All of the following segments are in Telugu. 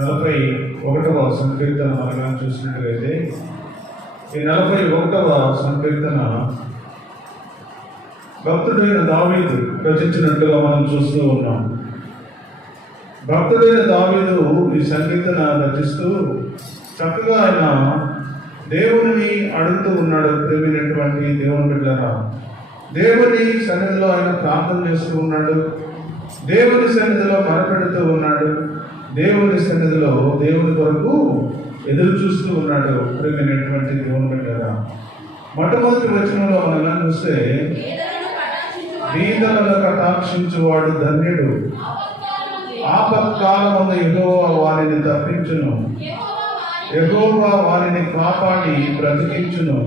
41వ సంకీర్తన మనం చూసినట్లయితే ఈ 41వ సంకీర్తన భక్తుడైన దావీదు రచించినట్టుగా మనం చూస్తూ ఉన్నాం. భక్తుడైన దావీదు ఈ సంకీర్తన రచిస్తూ చక్కగా ఆయన దేవుని అడుగుతూ ఉన్నాడు. ప్రేమైనటువంటి దేవుని బిడ్డలారా, దేవుని సన్నిధిలో ఆయన ప్రార్థన చేస్తూ ఉన్నాడు, దేవుని సన్నిధిలో మొరపెడుతూ ఉన్నాడు, దేవుని సన్నిధిలో దేవుని కొరకు ఎదురు చూస్తూ ఉన్నాడు. ప్రేమైనటువంటి దేవుని బిడ్డలారా, మొట్టమొదటి వచనంలో మనం చూస్తే బీదలను కటాక్షించువాడు ధన్యుడు, ఆపత్కాలమందు యెహోవా వారిని తప్పించును, యెహోవా వారిని కాపాడి బ్రతికించును,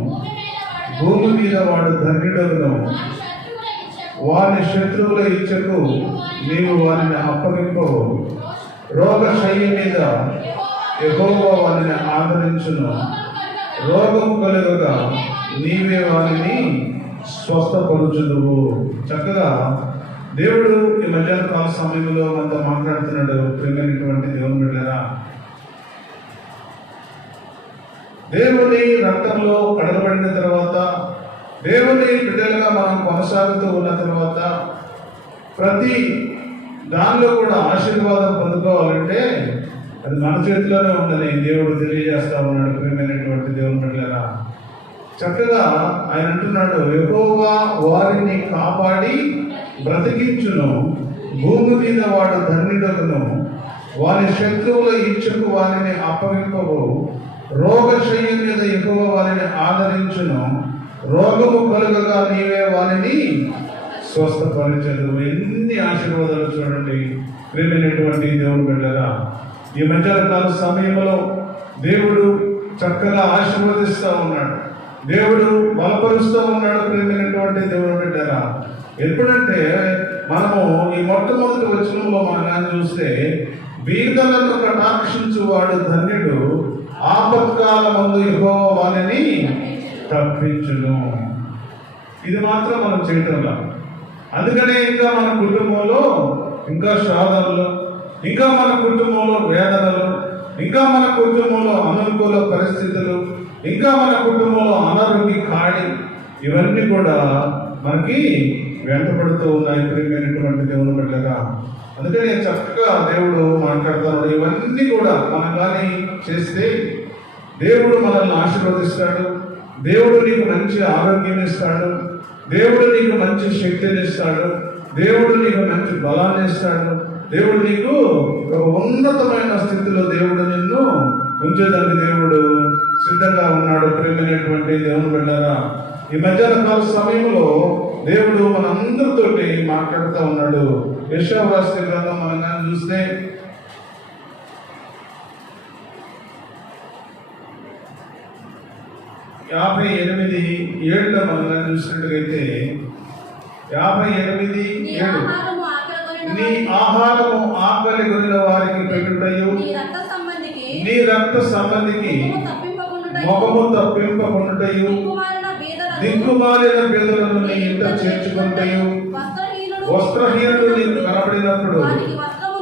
భూమి మీద వాడు ధన్యుడను, వారి శత్రువుల ఇచ్చకు నీవు వారిని అప్పగింపవు, రోగశయ్య మీద యెహోవా వారిని ఆదరించును, రోగము కలుగగా నీవే వారిని స్వస్థపరుచుదువు. చక్కగా దేవుడు ఈ మధ్యాహ్న కాల సమయంలో మనతో మాట్లాడుతున్నాడు. ప్రియమైనటువంటి దేవుని బిడ్డలారా, దేవుని రక్తంలో కడగబడిన తర్వాత, దేవుని బిడ్డలుగా మనం కొనసాగుతూ ఉన్న తర్వాత, ప్రతి దానిలో కూడా ఆశీర్వాదం పొందుకోవాలంటే అది మన చేతిలోనే ఉందని దేవుడు తెలియజేస్తా ఉన్నాడు. ప్రియమైనటువంటి దేవుని బిడ్డలారా, చక్కగా ఆయన అంటున్నాడు, యెహోవా వారిని కాపాడి బ్రతికించును, భూమి మీద వాడు ధన్యుడగును, వారి శత్రువుల ఇచ్చకు వారిని అప్పగింపవు, రోగశయ్య మీద యెహోవా వారిని ఆదరించును, రోగము కలుగగా నీవే వారిని స్వస్థపరచదు. ఎన్ని ఆశీర్వాదాలు చూడండి ప్రియమైనటువంటి దేవుని బిడ్డలారా. ఈ మధ్యాహ్న సమయంలో దేవుడు చక్కగా ఆశీర్వదిస్తూ ఉన్నాడు, దేవుడు బలపరుస్తూ ఉన్నాడు. ప్రియమైనటువంటి దేవుని బిడ్డలారా, ఎప్పుడంటే మనము ఈ మొట్టమొదటి వచనంలో మనం చూస్తే బీదలను కటాక్షించువాడు ధన్యుడు, ఆపత్కాలమందు యెహోవా వారిని తప్పించును. ఇది మాత్రం మనం చేయటంలా. అందుకనే ఇంకా మన కుటుంబంలో ఇంకా శోధనలు, ఇంకా మన కుటుంబంలో వేదనలు, ఇంకా మన కుటుంబంలో అననుకూల పరిస్థితులు, ఇంకా మన కుటుంబంలో అనారోగ్య కాడి, ఇవన్నీ కూడా మనకి వెంటబడుతూ ఉన్నాయి. ప్రియమైనటువంటి దేవుని బిడ్డగా, అందుకని చక్కగా దేవుడు మాట్లాడుతున్నాడు. ఇవన్నీ కూడా మనం కానీ చేస్తే దేవుడు మనల్ని ఆశీర్వదిస్తాడు, దేవుడు నీకు మంచి ఆరోగ్యం ఇస్తాడు, దేవుడు నీకు మంచి శక్తిని ఇస్తాడు, దేవుడు నీకు మంచి బలాన్ని ఇస్తాడు, దేవుడు నీకు ఒక ఉన్నతమైన స్థితిలో దేవుడు నిన్ను ఉంచేదానికి దేవుడు సిద్ధంగా ఉన్నాడు. ప్రేమైనటువంటి దేవుని బిడ్డలారా, ఈ మధ్యాహ్న కాల సమయంలో దేవుడు మనందరితోటి మాట్లాడుతూ ఉన్నాడు. యెషయా రాసిన గ్రంథం మనం చూస్తే 58:7 మనం చూసినట్లయితే 58:7 నీ ఆహారము ఆకలి కొనిన వారికి పెట్టుటయు, నీ రక్త సంబంధికి ముఖము తప్పింపకుండుటయు, దిక్కుమాలిన బీదలను నీ ఇంట చేర్చుకుంటయు, వస్త్రహీనుడు నీకు కనబడినప్పుడు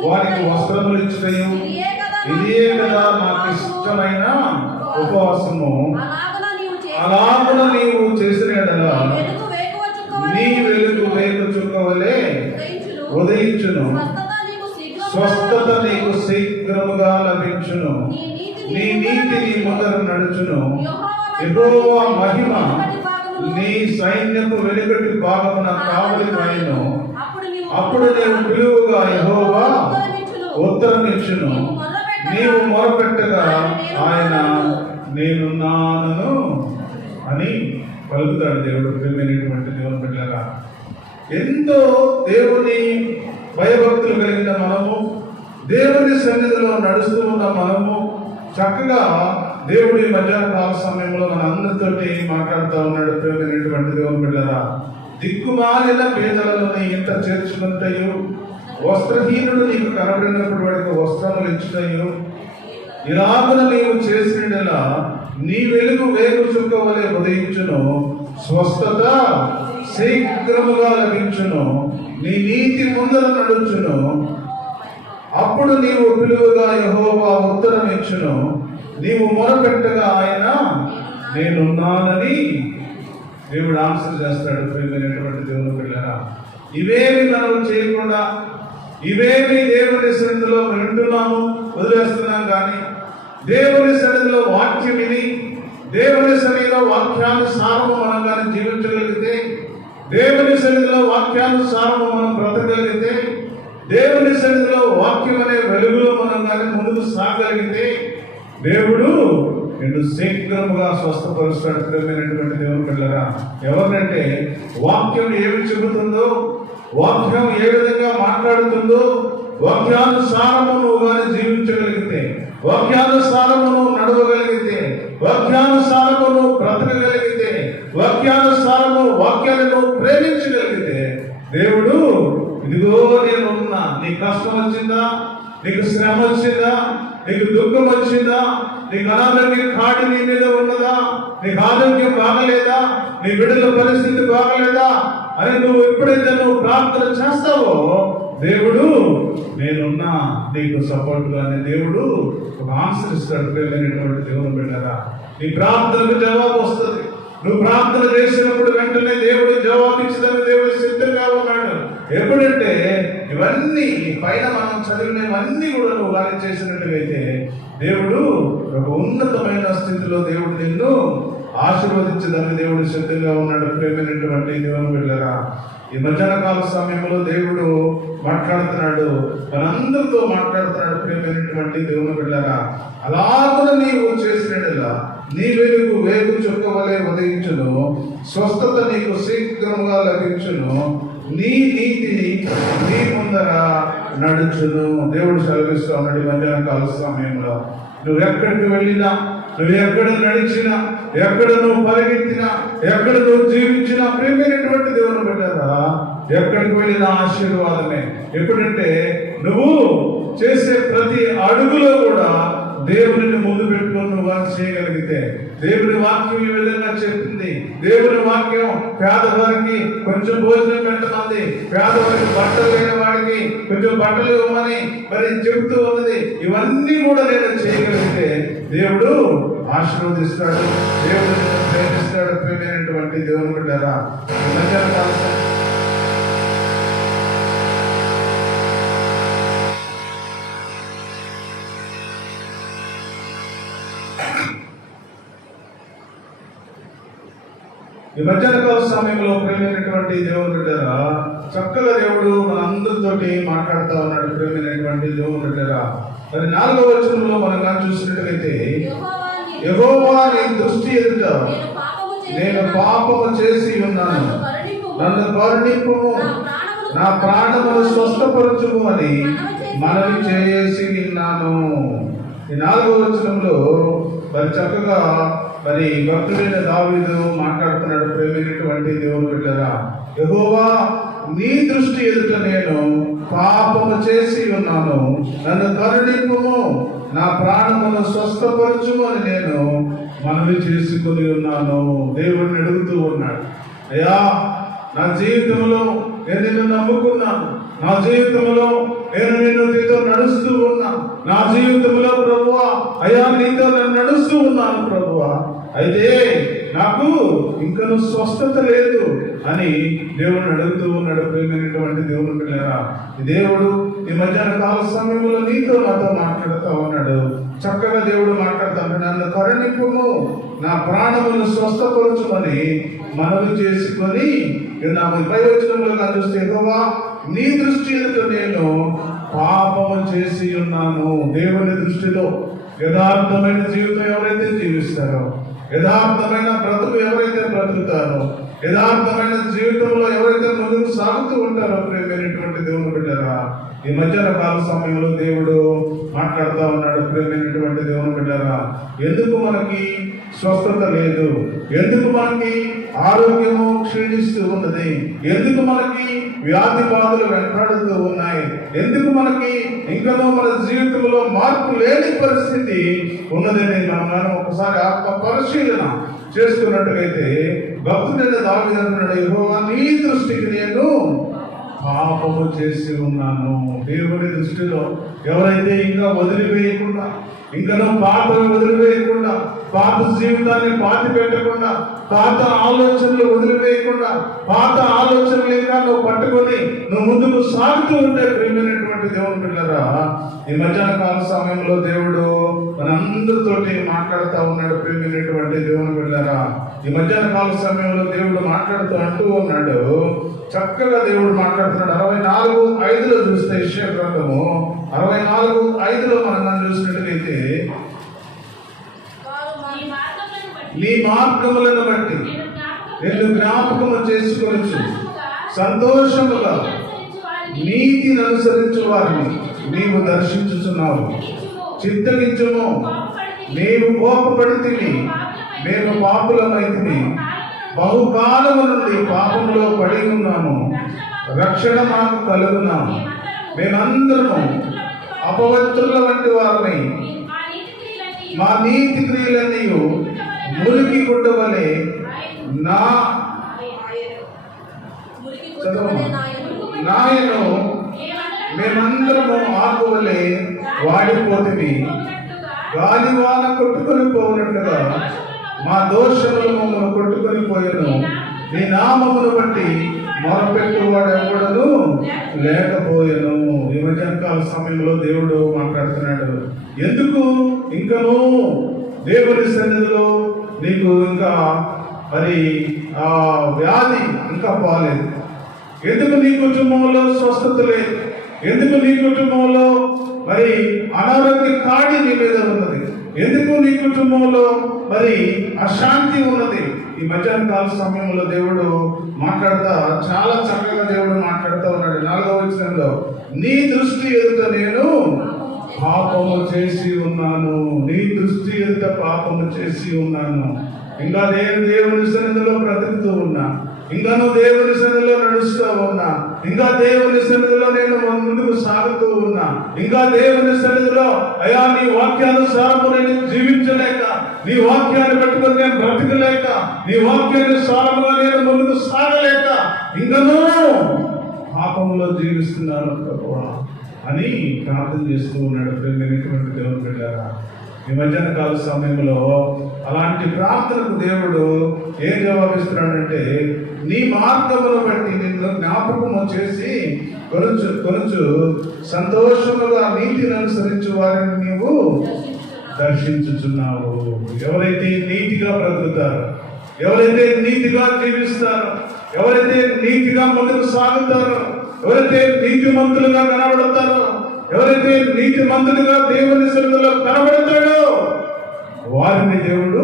వారికి వస్త్రములు ఇచ్చుటయు, ఇదే కదా నాకు ఇష్టమైన ఉపవాసము. అలాగున నీవు చేసిన యెడల నీ వెలుగు వేగు చుక్క వలె ఉదయించును, స్వస్థత నీకు శీఘ్రముగా లభించును, నీ నీతి నీ ముందర నడుచును, యెహోవా మహిమ నీ సైన్యపు వెనుకటి భాగమున కావలి కాయును. అప్పుడు నీవు పిలువుగా యెహోవా ఉత్తరమిచ్చును, నీవు మొరపెట్టగా ఆయన నేనున్నాను అని పలుకుతాడు దేవుడు. ప్రియమైనటువంటి దేవుని బిడ్డలారా, ఎంతో దేవుని భయభక్తులు కలిగిన మనము, దేవుని సన్నిధిలో నడుస్తూ ఉన్న మనము, చక్కగా దేవుడి మధ్యాహ్న కాల సమయంలో మన అందరితోటి మాట్లాడుతూ ఉన్నాడు. ప్రియమైనటువంటి దేవుని బిడ్డలారా, దిక్కుమాలిన పేదలను నీ ఇంట చేర్చుకుంటాయు, వస్త్రహీనుడు నీకు కనబడినప్పుడు వాడికి వస్త్రములు ఇచ్చుతాయు, ఇలాగున నీవు చేసినలా నీ వెలుగు వేగు చుక్క వలె ఉదయించును, స్వస్థత శీఘ్రముగా లభించును, నీ నీతి ముందర నడుచును, అప్పుడు నీవు పిలువగా యెహోవా ఉత్తరం ఇచ్చును, నీవు మొరపెట్టగా ఆయన నేనున్నానని దేవుడు ఆన్సర్ చేస్తాడు. ప్రియమైనటువంటి దేవుని బిడ్డలారా, ఇవేమి మనం చేయకుండా, ఇవేమి దేవుని సన్నిధిలో వింటున్నాము వదిలేస్తున్నాం, కానీ దేవుని సన్నిధిలో వాక్యం విని దేవుని సన్నిధిలో వాక్యానుసారము మనం కానీ జీవించగలిగితే, దేవుని సన్నిధిలో వాక్యానుసారము మనం బ్రతకగలిగితే, దేవుని సన్నిధిలో వాక్యం అనే వెలుగులో మనం కానీ ముందుకు సాగలిగితే దేవుడు నిన్ను శీఘ్రముగా స్వస్థపరుస్తాడు. ప్రియమైనటువంటి దేవుని బిడ్డలారా, ఎవరినంటే వాక్యం ఏమి చెబుతుందో, వాక్యం ఏ విధంగా మాట్లాడుతుందో, వాక్యానుసారము నువ్వు కానీ జీవించగలిగితే, వాక్యానుసారము నువ్వు నడవగలిగితే, వాక్యానుసారము నువ్వు బ్రతకగలిగితే, వాక్యానుసారము వాక్యాన్ని నువ్వు ప్రేమించగలిగితే దేవుడు ఇదిగో నేనున్నా. నీ కష్టం వచ్చిందా, నీకు శ్రమ వచ్చిందా, నీకు దుఃఖం వచ్చిందా, నీకు అనారోగ్య కాడి నీ మీద ఉన్నదా, నీకు ఆరోగ్యం బాగలేదా, నీ బిడ్డల పరిస్థితి బాగలేదా అని నువ్వు ఎప్పుడైతే నువ్వు ప్రార్థన చేస్తావో దేవుడు నేనున్నా నీకు సపోర్ట్ గానే దేవుడు ఒక ఆన్సర్ ఇస్తాడు. ప్రియమైనటువంటి దేవుని బిడ్డలారా, నీ ప్రార్థనకు జవాబు వస్తుంది. నువ్వు ప్రార్థన చేసినప్పుడు వెంటనే దేవుడు జవాబు ఇచ్చేదని దేవుడు సిద్ధంగా ఉన్నాడు. ఎప్పుడంటే ఇవన్నీ పైన మనం చదివినవన్నీ కూడా నువ్వు కానీ చేసినట్టుగైతే దేవుడు ఒక ఉన్నతమైన స్థితిలో దేవుడు నిన్ను ఆశీర్వదించదని దేవుడు సిద్ధంగా ఉన్నాడు. ప్రియమైనటువంటి దేవుని బిడ్డలారా, ఈ మధ్యాహ్న కాల సమయంలో దేవుడు మాట్లాడుతున్నాడు, మనందరితో మాట్లాడుతున్నాడు. ప్రియమైనటువంటి దేవుని బిడ్డలారా, అలాగ నీవు చేసినట్లా నీ వెలుగు వేగు చుక్క వలె ఉదయించును, స్వస్థత నీకు శీఘ్రముగా లభించును, నీ నీతి నీ ముందర నడుచును. దేవుడు సెలవిస్తూ ఉన్నాడు. మధ్యాహ్న కాల సమయంలో నువ్వు ఎక్కడికి వెళ్ళినా, నువ్వు ఎక్కడ నడిచినా, ఎక్కడ నువ్వు పరిగెత్తినా, ఎక్కడ నువ్వు జీవించినా, ప్రియమైనటువంటి దేవుని బిడ్డలారా, ఎక్కడికి వెళ్ళిన ఆశీర్వాదమే. ఎప్పుడంటే నువ్వు చేసే ప్రతి అడుగులో కూడా దేవుడిని ముందు పెట్టుకొని నువ్వు వర్క్ చేయగలిగితే, దేవుని వాక్యం ఈ విధంగా చెప్తుంది. దేవుని వాక్యం పేదవారికి కొంచెం భోజనం పెట్టమంది, పేదవారికి బట్టలు లేని వాడికి కొంచెం బట్టలు ఇవ్వమని మరి చెబుతూ ఉన్నది. ఇవన్నీ కూడా నేను చేయగలిగితే దేవుడు ఆశీర్వదిస్తాడు, దేవుడు నిన్ను ప్రేమిస్తాడు. ప్రేమైనటువంటి దేవుని బిడ్డలారా, ఈ మధ్యాహ్న కాలం ఈ మధ్యాహ్న కాల సమయంలో ప్రేమైనటువంటి దేవుని బిడ్డలారా, చక్కగా దేవుడు మనందరితోటి మాట్లాడుతూ ఉన్నాడు. ప్రేమైనటువంటి దేవుని బిడ్డలారా, మరి 4వ వచనంలో మనం కానీ చూసినట్లయితే, యెహోవా నీ దృష్టి ఎదుట నేను పాపము చేసి ఉన్నాను, నన్ను కరుణింపుము, నా ప్రాణమును స్వస్థపరచుము అని మనవి చేసి విన్నాను. ఈ 4వ వచనంలో మరి చక్కగా మరి భక్తుడైన దావీదు మాట్లాడుతున్నాడు. ప్రేమైనటువంటి దేవుని బిడ్డలారా, యెహోవా నీ దృష్టి ఎదుట నేను పాపము చేసి ఉన్నాను, నన్ను కరుణింపుము, నా ప్రాణమును స్వస్థపరచుము అని నేను మనవి చేసుకుని ఉన్నాను. దేవుడిని అడుగుతూ ఉన్నాడు, అయ్యా నా జీవితంలో నేను నిన్ను నమ్ముకున్నాను, నా జీవితంలో నేను నీతో నడుస్తూ ఉన్నా, నా జీవితంలో ప్రభువా అయ్యా నీతో నేను నడుస్తూ ఉన్నాను ప్రభువా, అయితే నాకు ఇంకను స్వస్థత లేదు అని దేవుడిని అడుగుతూ ఉన్నాడు. ప్రియమైనటువంటి దేవుని బిడ్డలారా, దేవుడు ఈ మధ్యాహ్న కాల సమయంలో నీతో నాతో మాట్లాడుతూ ఉన్నాడు. చక్కగా దేవుడు మాట్లాడుతాడు, నన్ను కరుణింపుము, నా ప్రాణమును స్వస్థపరచుమని మనవి చేసుకొని 30వ వచనంలో చూస్తే, యెహోవా నీ దృష్టి ఎదుట నేను పాపము చేసి ఉన్నాను. దేవుని దృష్టిలో యథార్థమైన జీవితం ఎవరైతే జీవిస్తారో, యథార్థమైన బ్రతుకు ఎవరైతే బ్రతుకుతారో, యథార్థమైన జీవితంలో ఎవరైతే ముందుకు సాగుతూ ఉంటారో, ప్రియమైనటువంటి దేవుని బిడ్డలారా, ఈ మధ్యాహ్న కాల సమయంలో దేవుడు మాట్లాడుతూ ఉన్నాడు. ప్రియమైనటువంటి దేవుని బిడ్డలారా, ఎందుకు మనకి స్వస్థత లేదు, ఎందుకు మనకి ఆరోగ్యము క్షీణిస్తూ ఉన్నది, ఎందుకు మనకి వ్యాధి బాధలు వెంటాడుతూ ఉన్నాయి, ఎందుకు మనకి ఇంకనూ మన జీవితంలో మార్పు లేని పరిస్థితి ఉన్నదని మనం ఒకసారి ఆత్మ పరిశీలన చేసుకున్నట్టుగైతే భక్తుడైన దావీదు అంటున్నాడు, యెహోవా నీ దృష్టికి నేను పాపము చేసి ఉన్నాను. దేవుని దృష్టిలో ఎవరైతే ఇంకా వదిలివేయకుండా, ఇంకా నువ్వు పాపను వదిలివేయకుండా, పాత జీవితాన్ని పాతి పెట్టకుండా, పాత ఆలోచనలు వదిలివేయకుండా, పాత ఆలోచనలు ఇంకా నువ్వు పట్టుకొని నువ్వు ముందుకు సాగుతూ ఉంటే ప్రియమైనటువంటి దేవుని పిల్లరా, ఈ మధ్యాహ్న కాల సమయంలో దేవుడు మనందరితోటి మాట్లాడుతూ ఉన్నాడు. ప్రియమైనటువంటి దేవుని పిల్లరా, ఈ మధ్యాహ్న కాల సమయంలో దేవుడు మాట్లాడుతూ అంటూ ఉన్నాడు, చక్కగా దేవుడు మాట్లాడుతున్నాడు. 64:5 చూస్తే యెషయా గ్రంథము 64:5 మనం చూసినట్లయితే, నీ మార్గములను బట్టి నిన్ను జ్ఞాపకము చేసుకొనొచ్చు, సంతోషముగా నీతిని అనుసరించు వారిని నీవు దర్శించుచున్నావు. చింతగించుము, నీవు కోపపడితివి, మేము పాపులమైతివి, బహుకాలము నుండి పాపంలో పడి ఉన్నాము, రక్షణ మాకు కలుగున్నాము, మేమందరము అపవిత్రుల వంటి వారిని, మా నీతి క్రియలన్నీ మురికి గుడ్డవలే నాయను, మేమందరము ఆకువలే వాడిపోతివి, గాలివాన కొట్టుకొని పోవునట్లుగా మా దోషములు మమ్మల్ని కొట్టుకొని పోయాను. నీ నామమును బట్టి మొరపెట్టువాడు ఎవడను లేకపోయాను. ఈ మధ్యాహ్నకాల సమయంలో దేవుడు మాట్లాడుతున్నాడు. ఎందుకు ఇంకను దేవుని సన్నిధిలో నీకు ఇంకా మరి ఆ వ్యాధి ఇంకా పోలేదు? ఎందుకు నీ కుటుంబంలో స్వస్థత లేదు? ఎందుకు నీ కుటుంబంలో మరి అనారోగ్య కాడి నీ మీద ఉన్నది? ఎందుకు నీ కుటుంబంలో మరి అశాంతి ఉన్నది? ఈ మధ్యాహ్న కాల సమయంలో దేవుడు మాట్లాడుతా చాలా చక్కగా దేవుడు మాట్లాడుతూ ఉన్నాడు. 4వ వచనంలో, నీ దృష్టి ఎదుట నేను పాపము చేసి ఉన్నాను, నీ దృష్టి ఎదుట పాపము చేసి ఉన్నాను. ఇంకా నేను దేవుని సన్నిధిలో బ్రతుకుతూ ఉన్నా, ఇంకా నువ్వు దేవుని సన్నిధిలో నడుస్తూ ఉన్నా, ఇంకా దేవుని సన్నిధిలో నేను ముందుకు సాగుతూ ఉన్నా, ఇంకా దేవుని సన్నిధిలో అయ్యా నీ వాక్యానుసారము నేను జీవించలేక, నీ వాక్యాన్ని పెట్టుకొని నేను బ్రతకలేక, నీ వాక్యానుసారముగా నేను ముందుకు సాగలేక ఇంకనూ పాపంలో జీవిస్తున్నాను ప్రభువా అని ప్రార్థన చేస్తూ ఉన్నాడు. ప్రియమైనటువంటి దేవుని బిడ్డలారా, ఈ మధ్యాహ్న కాల సమయంలో అలాంటి ప్రార్థనకు దేవుడు ఏం జవాబిస్తున్నాడంటే, నీ మార్గమును బట్టి నిన్ను జ్ఞాపకము చేసి కొనుచు సంతోషముగా నీతిని అనుసరించు వారిని నీవు దర్శించుచున్నావు. ఎవరైతే నీతిగా బ్రతుకుతారో, ఎవరైతే నీతిగా జీవిస్తారో, ఎవరైతే నీతిగా ముందుకు సాగుతారో, ఎవరైతే నీతిమంతులుగా కనబడతారో, ఎవరైతే నీతిమంతులుగా దేవుని సన్నిధిలో కనబడతాడో వారిని దేవుడు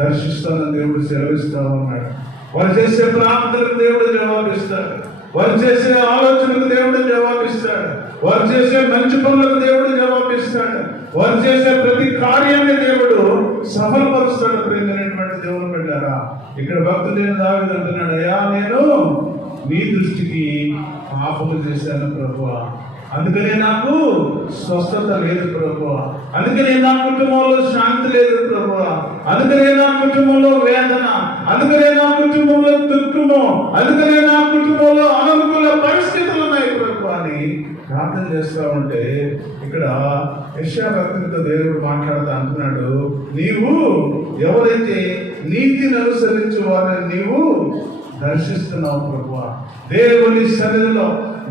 దర్శిస్తానని దేవుడు సెలవిస్తా ఉన్నాడు. వారు చేసే ప్రార్థనకు దేవుడు జవాబిస్తాడు, వారు చేసే ఆలోచనకు దేవుడు జవాబిస్తాడు, వారు చేసే మంచి పనులకు దేవుడు జవాబిస్తాడు, వారు చేసే ప్రతి కార్యాన్ని దేవుడు సఫలపరుస్తాడు. ప్రియమైనటువంటి దేవుని బిడ్డలారా, ఇక్కడ భక్తుడైన దావీదు అంటున్నాడు, అయ్యా నేను నీ దృష్టికి పాపము చేశాను ప్రభువా, అందుకనే నాకు స్వస్థత లేదు ప్రభువా, అందుకనే నా కుటుంబంలో శాంతి లేదు ప్రభువా, అందుకనే నా కుటుంబంలో వేదన, అందుకనే నా కుటుంబంలో దుఃఖము, అందుకనే నా కుటుంబంలో అననుకూల పరిస్థితులు ఉన్నాయి ప్రభువా అని ప్రార్థన చేస్తా ఉంటే, ఇక్కడ యెషయా భక్తునితో దేవుడు మాట్లాడుతూ అంటున్నాడు, నీవు ఎవరైతే నీతిని అనుసరించు వారిని నీవు దర్శిస్తున్నావు ప్రభువా. దేవుని సన్నిధిలో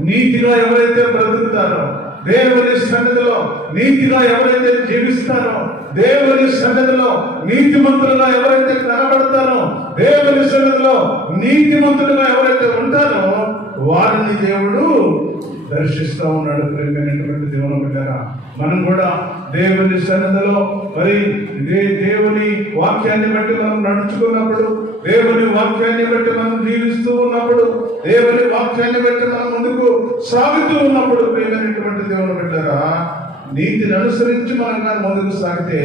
నీతిగా ఎవరైతే బ్రతుకుతారో, దేవుని సన్నిధిలో నీతిగా ఎవరైతే జీవిస్తారో, దేవుని సన్నిధిలో నీతిమంతులుగా ఎవరైతే కనబడతారో, దేవుని సన్నిధిలో నీతిమంతులుగా ఎవరైతే ఉంటారో వారిని దేవుడు దర్శిస్తూ ఉన్నాడు. ప్రియమైనటువంటి దేవుని బిడ్డలారా, మనం కూడా దేవుని సన్నిధిలో మరి దేవుని వాక్యాన్ని బట్టి మనం నడుచుకున్నప్పుడు, దేవుని వాక్యాన్ని బట్టి మనం జీవిస్తూ ఉన్నప్పుడు, దేవుని వాక్యాన్ని బట్టి మనం ముందుకు సాగుతూ ఉన్నప్పుడు ప్రియమైనటువంటి దేవుని బిడ్డలారా, నీతిని అనుసరించి మనం ముందుకు సాగితే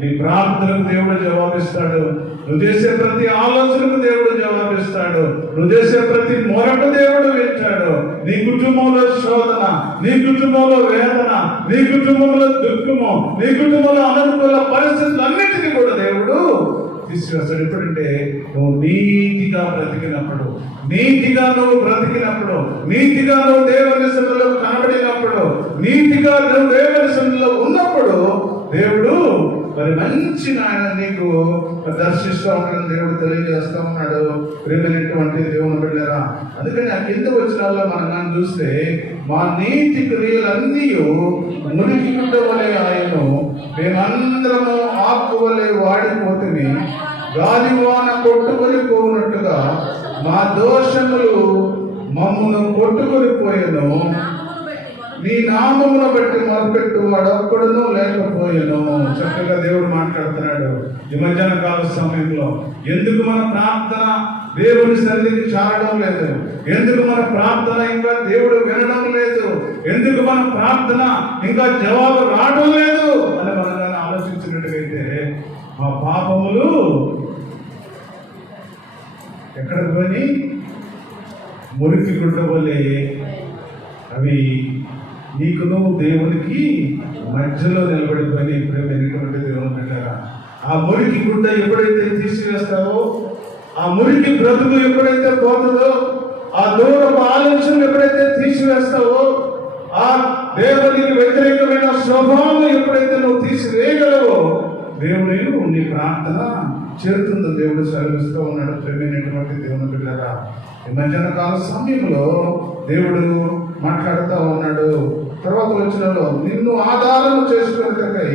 నీ ప్రార్థనకు దేవుడు జవాబిస్తాడు. నువ్వు చేసే ప్రతి ఆలోచనకు దేవుడు జవాబిస్తాడు. నువ్వు చేసే ప్రతి మొరకు దేవుడు వింటాడు. నీ కుటుంబంలో శోధన, నీ కుటుంబంలో వేదన, నీ కుటుంబంలో దుఃఖము, నీ కుటుంబంలో అననుకూల పరిస్థితులన్నిటికీ కూడా దేవుడు తీసివేస్తాడు. ఎప్పుడంటే నువ్వు నీతిగా బ్రతికినప్పుడు, నీతిగా నువ్వు బ్రతికినప్పుడు, నీతిగా నువ్వు దేవుని సన్నిధిలో కనబడినప్పుడు, నీతిగా నువ్వు దేవుని సన్నిధిలో ఉన్నప్పుడు దేవుడు మరి మంచి నాయన నీకు దర్శిస్తూ ఉంటాడు. దేవుడు తెలియజేస్తూ ఉన్నాడు. ప్రేమైనటువంటి దేవుని బిడ్డలారా, అందుకని ఆ కింద వచ్చిన మనం చూస్తే మా నీతి క్రియలన్నీ మురికి గుడ్డ వలె ఆయను, మేమందరము ఆకు వలె వాడిపోతుంది, గాలివాన కొట్టుకొని పోనట్టుగా మా దోషములు మమ్మను కొట్టుకొని పోయాను. నీ నామమును బట్టి మొదలుపెట్టు వాడొక్కడును లేకపోయాను. చక్కగా దేవుడు మాట్లాడుతున్నాడు ఈ మధ్యాహ్న కాల సమయంలో. ఎందుకు మన ప్రార్థన దేవుని సన్నిధికి చాలడం లేదు? ఎందుకు మన ప్రార్థన ఇంకా దేవుడు వినడం లేదు? ఎందుకు మన ప్రార్థన ఇంకా జవాబు రావడం లేదు అని మనం కానీ ఆలోచించినట్టుగైతే మా పాపములు ఎక్కడికి పోయి మురికి గుడ్డ వలె అవి నీకును దేవునికి మధ్యలో నిలబడిపోయి ప్రేమైనటువంటి దేవుని బిడ్డలారా, ఆ మురికి గుడ్డ ఎప్పుడైతే తీసివేస్తావో, ఆ మురికి బ్రతుకు ఎప్పుడైతే పోతుందో, ఆ దూరపు ఆలోచనలు ఎప్పుడైతే తీసివేస్తావో, ఆ దేవునికి వ్యతిరేకమైన స్వభావం ఎప్పుడైతే నువ్వు తీసివేయగలవో, దేవుడు నీ ప్రార్థన చేరుతుందో దేవుడు సెలవిస్తూ ఉన్నాడు. ప్రేమైనటువంటి దేవుని బిడ్డలారా, ఈ మధ్యాహ్న కాల సమయంలో దేవుడు మాట్లాడుతూ ఉన్నాడు. తర్వాత వచ్చినలో నిన్ను ఆధారం చేసుకున్నకై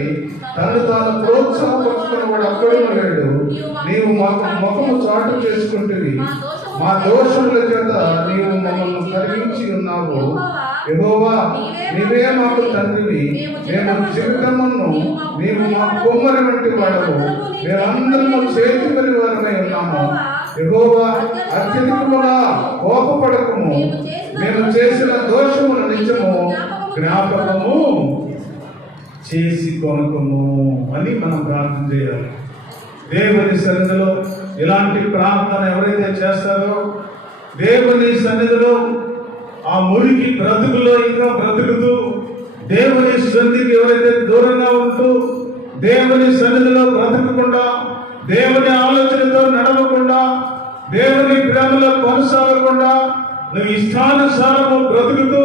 తను తాను ప్రోత్సాహపరుచుకున్న వాడు అక్కడూ లేడు. నీవు ముఖము చాటు చేసుకుంటేవి, మా దోషముల చేత నీవు మమ్మల్ని కలిగించి ఉన్నావు. యెహోవా, నీవే మాకు తండ్రివి, మేము జీవితమును నీవు మా కొమ్మరి వంటి వాడవు, మేమందరము చేతి పని వారమై ఉన్నాము. యెహోవా, అత్యధికముగా కోపపడకము, మేము చేసిన దోషమును నిజము జ్ఞాపకము చేసి కొనకము అని మనం ప్రార్థన చేయాలి. దేవుని సన్నిధిలో ఇలాంటి ప్రార్థన ఎవరైతే చేస్తారో, దేవుని సన్నిధిలో ఆ మురికి బ్రతుకులో ఇంకా బ్రతుకుతూ, దేవుని సన్నిధికి ఎవరైతే దూరంగా ఉంటూ, దేవుని సన్నిధిలో బ్రతకకుండా, దేవుని ఆలోచనతో నడవకుండా, దేవుని ప్రేమలో కొనసాగకుండా, నువ్వు ఇష్టానుసారము బ్రతుకుతూ,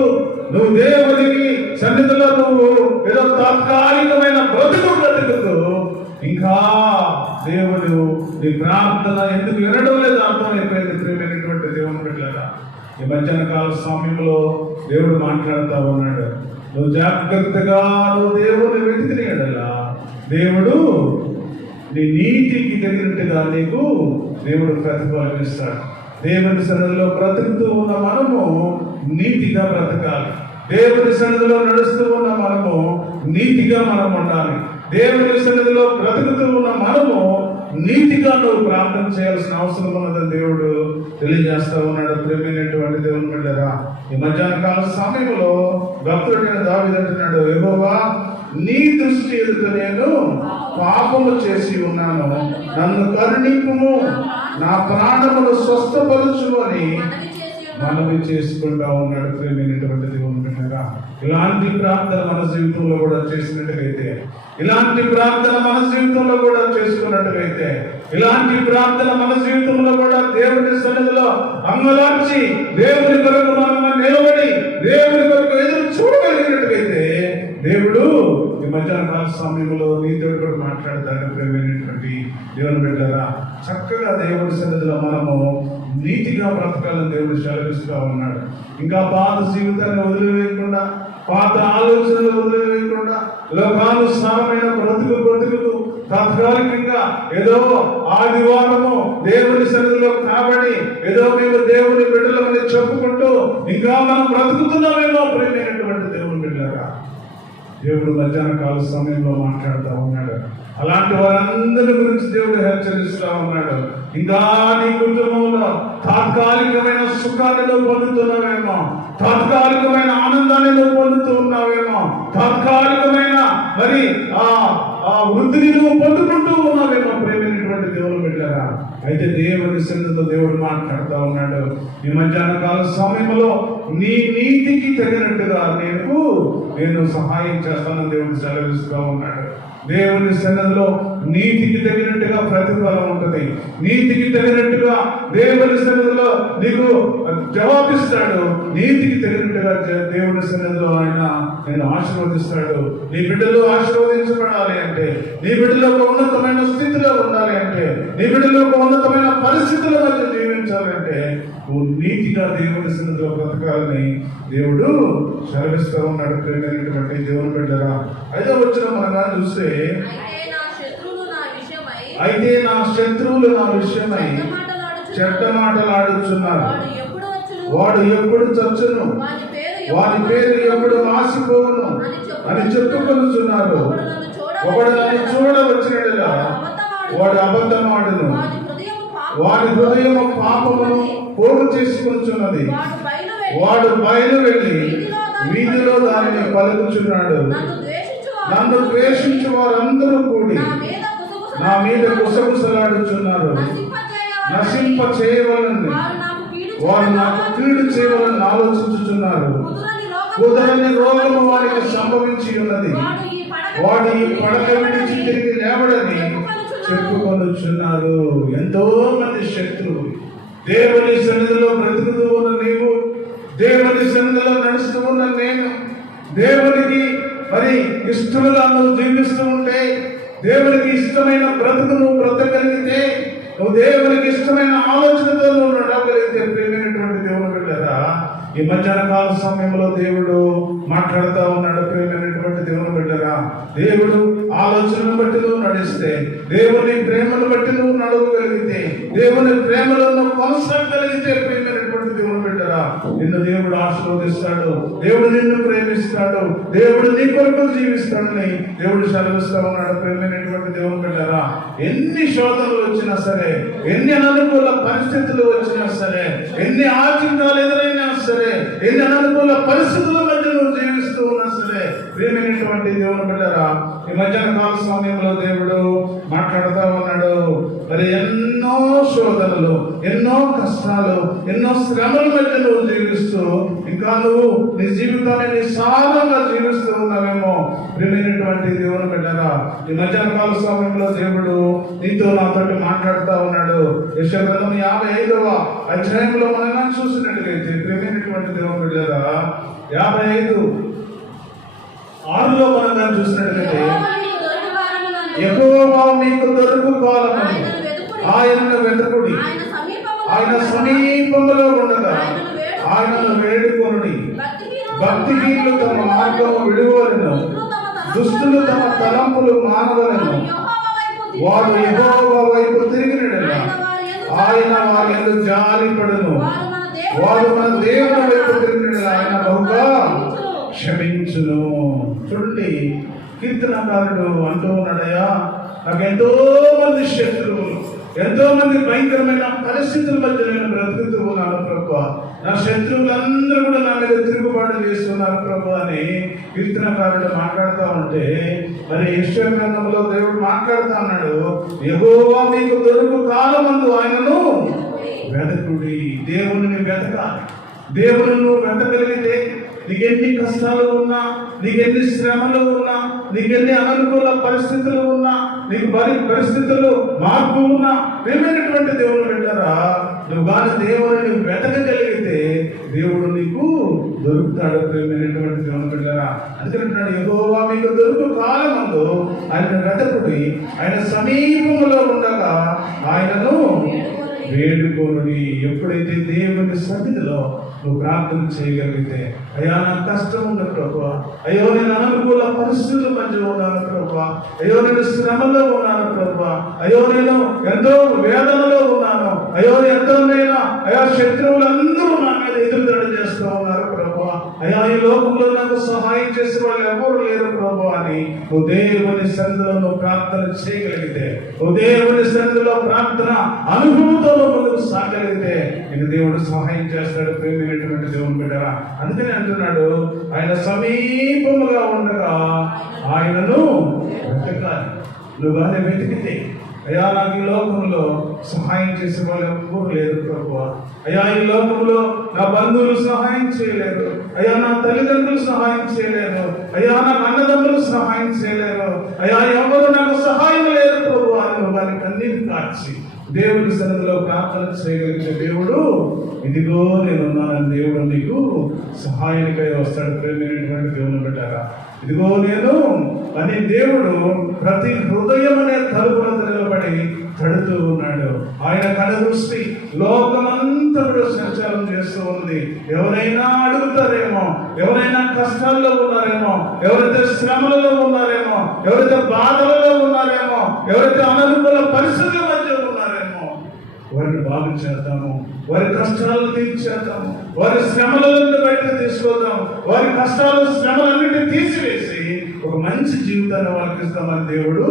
నువ్వు దేవునికి సన్నిధిలో నువ్వు ఏదో తాత్కాలికమైన బ్రతుకుతూ ఇంకా దేవుడు నీ ప్రార్థన ఎందుకు వినడం లేదు అర్థమైపోయింది. ప్రేమైనటువంటి దేవుని బిడ్డలారా, ఈ మధ్యాహ్న కాల సమయంలో దేవుడు మాట్లాడుతూ ఉన్నాడు. నువ్వు జాగ్రత్తగా నువ్వు దేవుని వెతికిన యెడల దేవుడు నీ నీతికి తగినట్టుగా నీకు దేవుడు ప్రతిఫలం ఇస్తాడు. దేవుని సన్నిధిలో బ్రతుకుతూ ఉన్న మనము నీతిగా బ్రతకాలి. దేవుని సన్నిధిలో నడుస్తూ ఉన్న మనము నీతిగా మనం ఉండాలి. దేవుని సన్నిధిలో బ్రతుకుతూ ఉన్న మనము నీతిగా నువ్వు ప్రార్థన చేయాల్సిన అవసరం ఉన్నదని దేవుడు తెలియజేస్తూ ఉన్నాడు. ప్రేమైనటువంటి దేవుని బిడ్డలారా, ఈ మధ్యాహ్న కాల సమయంలో భక్తుడైన దావీదు అంటున్నాడు, యెహోవా, నీ దృష్టి ఎదుట నేను పాపము చేసి ఉన్నాను, నన్ను కరుణింపుము, నా ప్రాణమును స్వస్థపరచు అని మనవి చేసుకుంటా ఉన్నాడు. ప్రేమైనటువంటి దేవుని బిడ్డలారా, ఇలాంటి ప్రార్థన మన జీవితంలో కూడా చేసినట్టుగైతే, ఇలాంటి ప్రార్థన మన జీవితంలో కూడా చేసుకున్నట్టుగైతే, ఇలాంటి ప్రార్థన మన జీవితంలో కూడా దేవుని సన్నిధిలో అంగలార్చి దేవుని కొరకు మనం నిలబడి దేవుని కొరకు ఎదురు చూడగలిగినట్టుగైతే దేవుడు ఈ మధ్యాహ్న కాల సమయంలో నీతో కూడా మాట్లాడతాడు. ప్రేమైనటువంటి దేవుని బిడ్డలారా, చక్కగా దేవుని సన్నిధిలో మనము నీతిగా బ్రతకాలని దేవుడు సెలవిస్తూ ఉన్నాడు. ఇంకా పాత జీవితాన్ని వదిలివేయకుండా, పాత ఆలోచనలు వదిలివేయకుండా, లోకానుసారమైన బ్రతుకుతూ తాత్కాలికంగా ఏదో ఆదివారము దేవుని సన్నిధిలో కాబడి ఏదో మేము దేవుని బిడ్డలమని చెప్పుకుంటూ ఇంకా మనం బ్రతుకుతున్నామేమో. ప్రేమైనటువంటి దేవుని బిడ్డలారా, దేవుడు మధ్యాహ్న కాల సమయంలో మాట్లాడుతూ ఉన్నాడు. అలాంటి వారందరి గురించి దేవుడు హెచ్చరిస్తూ ఉన్నాడు. ఇంకా నీ కుటుంబంలో తాత్కాలికమైన సుఖాన్ని నువ్వు పొందుతున్నావేమో, తాత్కాలికమైన ఆనందాన్ని నువ్వు పొందుతూ ఉన్నావేమో, తాత్కాలికమైన మరి ఆ వృద్ధిని నువ్వు పొందుకుంటూ ఉన్నావేమో. ప్రేమైనటువంటి దేవుని బిడ్డలారా, అయితే దేవుని సన్నిధిలో దేవుడు మాట్లాడుతూ ఉన్నాడు. ఈ మధ్యాహ్న కాల సమయంలో నీ నీతికి తగినట్టుగా నేను సహాయం చేస్తానని దేవుడు సెలవిస్తూ ఉన్నాడు. దేవుని సన్నిధిలో నీతికి తగినట్టుగా ప్రతిఫలం ఉంటుంది. నీతికి తగినట్టుగా దేవుని సన్నిధిలో నీకు జవాబిస్తాడు. నీతికి తగినట్టుగా దేవుని సన్నిధిలో ఆయన నేను ఆశీర్వదిస్తాడు. నీ బిడ్డలు ఆశీర్వదించబడాలి అంటే, నీ బిడ్డలో ఒక ఉన్నతమైన స్థితిలో ఉండాలి అంటే, నీ బిడ్డలో ఒక ఉన్నతమైన పరిస్థితుల మధ్య జీవించాలంటే నువ్వు నీతిగా దేవుని సన్నిధిలో బ్రతకాలని దేవుడు సెలవిస్తూ ఉన్నాడు. ప్రేమైనటువంటి దేవుని బిడ్డరా, 5వ వచనం మనం చూస్తే, అయితే నా శత్రువులు నా విషయమై చెడ్డ మాటలాడుచున్నారు. వాడు ఎప్పుడు చచ్చును, వారి పేరు ఎప్పుడు మాసిపోవును అని చెప్పుకొనుచున్నారు. ఒకడు నన్ను చూడవచ్చినట్లుగా వాడు అబద్ధమాడును. వాడి హృదయము పాపమును పోగు చేసుకొనుచున్నది. వాడు బయలు వెళ్ళి వీధిలో దానిని పలుకుచున్నాడు. నన్ను ద్వేషించు వారందరూ కూడి నా మీద గుసగుసలాడుచున్నారు. నశింప చేయవలని వారు నాకు కీడు చేయవాలని ఆలోచించుచున్నారు. కుదరని రోగము వారికి సంభవించి ఉన్నది. వాడు ఈ పడక విడిచి తిరిగి లేవడని చెప్పుకొనుచున్నారు. ఎంతో మంది శత్రువులు. దేవుని సన్నిధిలో బ్రతుకుతూ ఉన్న నీవు, దేవుని సన్నిధిలో నడుస్తూ ఉన్న నేను, దేవునికి మరి ఇష్టముగా నువ్వు జీవిస్తూ ఉంటే, దేవునికి ఇష్టమైన బ్రతుకు నువ్వు బ్రతకగలిగితే, నువ్వు దేవునికి ఇష్టమైన ఆలోచనతో నువ్వు నడవగలిగితే, ప్రియమైనటువంటి దేవుని బిడ్డరా, ఈ మధ్యాహ్న కాల సమయంలో దేవుడు మాట్లాడుతూ ఉన్నాడు. ప్రియమైనటువంటి దేవుని బిడ్డరా, దేవుడు ఆలోచనను బట్టి నువ్వు నడిస్తే, దేవుని ప్రేమను బట్టి నువ్వు నడవగలిగితే, దేవుని ప్రేమలో నువ్వు కొనసాగలిగితే, ప్రియమైనటువంటి దేవుని బిడ్డరా, నిన్ను దేవుడు ఆశీర్వదిస్తాడు. దేవుడు నిన్ను ప్రేమిస్తాడు. దేవుడు నీ కొరకు జీవిస్తాడని దేవుడు సెలవిస్తూ ఉన్నాడు. ప్రియమైనటువంటి దేవుని బిడ్డరా, ఎన్ని శోధనలు వచ్చినా సరే, ఎన్ని అననుకూల పరిస్థితులు వచ్చినా సరే, ఎన్ని ఆటంకాలు ఎదురైనా సరే, ఎన్ని అననుకూల పరిస్థితుల మధ్య నువ్వు జీవిస్తూ ఉన్నా సరే, ప్రియమైనటువంటి దేవుని బిడ్డరా, ఈ మధ్యాహ్న కాల సమయంలో దేవుడు మాట్లాడుతూ ఉన్నాడు. మరి ఎన్నో శోధనలు, ఎన్నో కష్టాలు, ఎన్నో శ్రమల మధ్య నువ్వు జీవిస్తూ ఇంకా నువ్వు నీ జీవితాన్ని నిస్సారంగా జీవిస్తూ ఉన్నావేమో. ప్రియమైనటువంటి దేవుని బిడ్డరా, ఈ మధ్యాహ్న కాల సమయంలో దేవుడు నీతో నాతో మాట్లాడుతూ ఉన్నాడు. యెషయా గ్రంథం 55వ అధ్యాయంలో మనం చూసినట్లయితే, ప్రియమైనటువంటి దేవుని బిడ్డరా, 55:6లో మనం చూసినట్లయితే, యెహోవా మీకు దొరుకు కాలమని ఆయనను వెతుకుడి, ఆయన సమీపంలో ఉండగా ఆయనను వేడుకొనుడి. భక్తిహీనులు తమ మార్గము విడువలను, దుష్టులు తమ తలంపులు మానవలను. వారు యెహోవా వైపు తిరిగినడలా ఆయన వారి యందు జాలిపడును. వారు మన దేవుని వైపు తిరిగినడలా ఆయన బహుగా క్షమించును. చూడండి, కీర్తనకారుడు అంటూ ఉన్నాడయ్యా, నాకు ఎంతో మంది శత్రువులు, ఎంతో మంది భయంకరమైన పరిస్థితుల మధ్య నేను బ్రతుకుతూ ఉన్నాను ప్రభువా. నా శత్రువులందరూ కూడా నా మీద తిరుగుబాటు చేస్తున్నారు ప్రభు అని కీర్తనకారుడు మాట్లాడుతూ ఉంటే, మరి యెషయా గ్రంథంలో దేవుడు మాట్లాడుతూ ఉన్నాడు, యెహోవా మీకు దొరుకు కాలమందు ఆయనను వెతకుడి. దేవుని వెతకాలి. దేవుని నువ్వు వెతకగలిగితే, నీకెన్ని కష్టాలు ఉన్నా, నీకెన్ని శ్రమలు ఉన్నా, నీకెన్ని అననుకూల పరిస్థితులు ఉన్నా, నీకు పరిస్థితులు మార్పు ఉన్నా, ప్రియమైనటువంటి దేవుని బిడ్డరా, నువ్వు కానీ దేవుని వెతకగలిగితే దేవుడు నీకు దొరుకుతాడు. ప్రియమైనటువంటి దేవుని బిడ్డరా, అందుకంటున్నాడు, యెహోవా మీకు దొరుకు కాలమందు ఆయన వెతకుడి, ఆయన సమీపంలో ఉండగా ఆయనను వేడుకోనుడి. ఎప్పుడైతే దేవుని సన్నిధిలో నువ్వు ప్రార్థన చేయగలిగితే, అయ్యా నాకు కష్టం ఉంది ప్రభువా, అయ్యో నేను అననుకూల పరిస్థితుల మధ్య ఉన్నాను ప్రభువా, అయ్యో నేను శ్రమలో ఉన్నాను ప్రభువా, అయ్యో నేను ఎంతో వేదనలో ఉన్నాను, అయ్యో ఎంతో నేను అయ్యా శత్రువులందరూ నా మీద ఎదురుదాడి చేస్తూ ఉన్నారు ప్రభువా, అయ్యా ఈ లోకంలో నాకు సహాయం చేసే వాళ్ళు ఎవరు లేరు ప్రభువా అని నువ్వు దేవుని సన్నిధిలో నువ్వు ప్రార్థన చేయగలిగితే, నువ్వు దేవుని సన్నిధిలో ప్రార్థన అనుభవంతో ముందుకు సాగలిగితే నీకు దేవుడు సహాయం చేస్తాడు. ప్రేమైనటువంటి దేవుని బిడ్డరా, అందుకని అంటున్నాడు, ఆయన సమీపముగా ఉండగా ఆయనను వెతకాలి. నువ్వు కానీ వెతికితే, అయ్యా నాకు ఈ లోకంలో సహాయం చేసే వాళ్ళు ఎవ్వరు లేరు ప్రభువా, అయ్యా ఈ లోకంలో నా బంధువులు సహాయం చేయలేరు, అయ్యా నా తల్లిదండ్రులు సహాయం చేయలేరు, అయ్యా నా అన్నదమ్ములు సహాయం చేయలేరు, అయ్యా ఎవరు నాకు సహాయం లేదు కన్నీరు కార్చి దేవుడి సన్నిధిలో ప్రార్థన చేయగలిగితే దేవుడు ఇదిగో నేనున్నానని దేవుడు నీకు సహాయానికై వస్తాడు. ప్రేమైనటువంటి దేవుని పెట్టారా, ఇదిగో నేను అని దేవుడు ప్రతి హృదయం అనే తలుపులతో నిలబడి తడుతూ ఉన్నాడు. ఆయన కనుదృష్టి లోకమంతా కూడా సంచారం చేస్తూ ఉంది. ఎవరైనా అడుగుతారేమో, ఎవరైనా కష్టాల్లో ఉన్నారేమో, ఎవరైతే శ్రమలలో ఉన్నారేమో, ఎవరైతే బాధలలో ఉన్నారేమో, ఎవరైతే అననుకూల పరిస్థితుల మధ్య ఉన్నారేమో, వారిని బాగు చేద్దాము, వారి కష్టాలను తీర్చేద్దాము, వారి శ్రమలను బయటకు తీసుకొద్దాం, వారి కష్టాలు శ్రమలన్నింటినీ తీసివేసి ఒక మంచి జీవితాన్ని వాళ్ళకి ఇస్తామని దేవుడు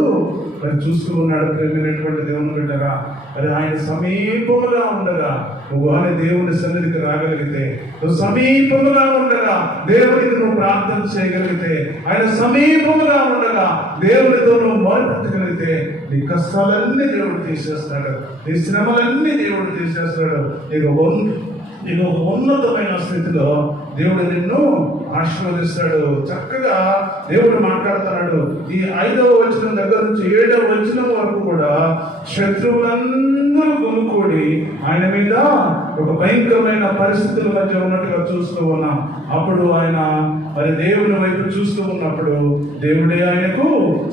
మరి చూస్తూ ఉన్నాడు. ప్రేమైనటువంటి దేవుని బిడ్డరా, అది ఆయన సమీపముగా ఉండగా నువ్వు ఆయన దేవుని సన్నిధికి రాగలిగితే, నువ్వు సమీపముగా ఉండగా దేవునికి నువ్వు ప్రార్థన చేయగలిగితే, ఆయన సమీపముగా ఉండగా దేవునితో నువ్వు మొరపెట్టగలిగితే నీ కష్టాలన్నీ దేవుడు తీసేస్తాడు, నీ శ్రమలన్నీ దేవుడు తీసేస్తాడు. నీకు ఒక ఉన్నతమైన స్థితిలో దేవుడు నిన్ను ఆశీర్వదిస్తాడు. చక్కగా దేవుడు మాట్లాడుతున్నాడు. ఈ 5వ వచనం దగ్గర నుంచి 7వ వచనం వరకు కూడా శత్రువులందరూ గుమికూడి ఆయన మీద ఒక భయంకరమైన పరిస్థితుల మధ్య ఉన్నట్టుగా చూస్తూ ఉన్నాం. అప్పుడు ఆయన మరి దేవుని వైపు చూస్తూ ఉన్నప్పుడు దేవుడే ఆయనకు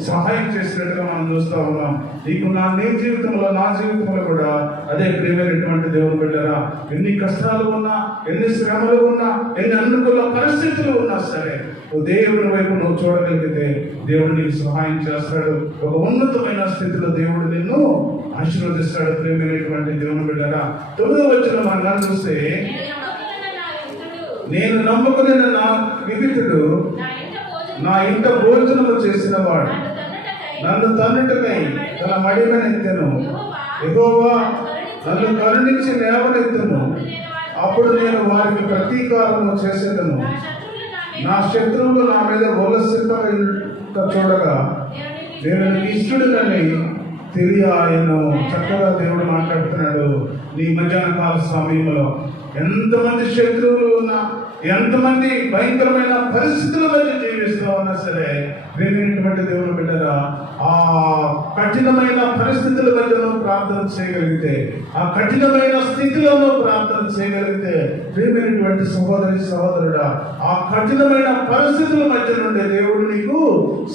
సహాయం చేసినట్టుగా మనం చూస్తూ ఉన్నాం. నీకు నీ జీవితంలో, నా జీవితంలో కూడా అదే ప్రియమైనటువంటి దేవుని బిడ్డరా, ఎన్ని కష్టాలు ఉన్నా, ఎన్ని శ్రమలు ఉన్నా, ఎన్ని అనుకూల పరిస్థితులు ఉన్నా సరే నువ్వు దేవుని వైపు నువ్వు చూడగలిగితే దేవుడు నీకు సహాయం చేస్తాడు. ఒక ఉన్నతమైన స్థితిలో దేవుడు నిన్ను ఆశీర్వదిస్తాడు. ప్రియమైనటువంటి దేవుని బిడ్డరా, 9వ వచనం మనం చూస్తే, నేను నమ్ముకుని నా విహితుడు నా ఇంట భోజనము చేసిన వాడు నన్ను తన్నుటకై తన మడిమనెత్తెను. యెహోవా నన్ను కరుణించి లేవనెత్తెను. అప్పుడు నేను వారికి ప్రతీకారము చేసేదను. నా శత్రువులు నా మీద ఉల్లసింప చూడగా నేను ఇష్టడునని తెలియను. చక్కగా దేవుడు మాట్లాడుతున్నాడు. నీ మధ్యాహ్న కాల సమయంలో ఎంతమంది శత్రువులు ఉన్నా, ఎంతమంది భయంకరమైన పరిస్థితుల మధ్య జీవిస్తూ ఉన్నా సరే, ప్రేమైనటువంటి దేవుని బిడ్డరా, ఆ కఠినమైన పరిస్థితుల మధ్యలో ప్రార్థన చేయగలిగితే, ఆ కఠినమైన స్థితిలోనూ ప్రార్థన చేయగలిగితే, ప్రేమైనటువంటి సహోదరి సహోదరుడా, ఆ కఠినమైన పరిస్థితుల మధ్య నుండి దేవుడు నీకు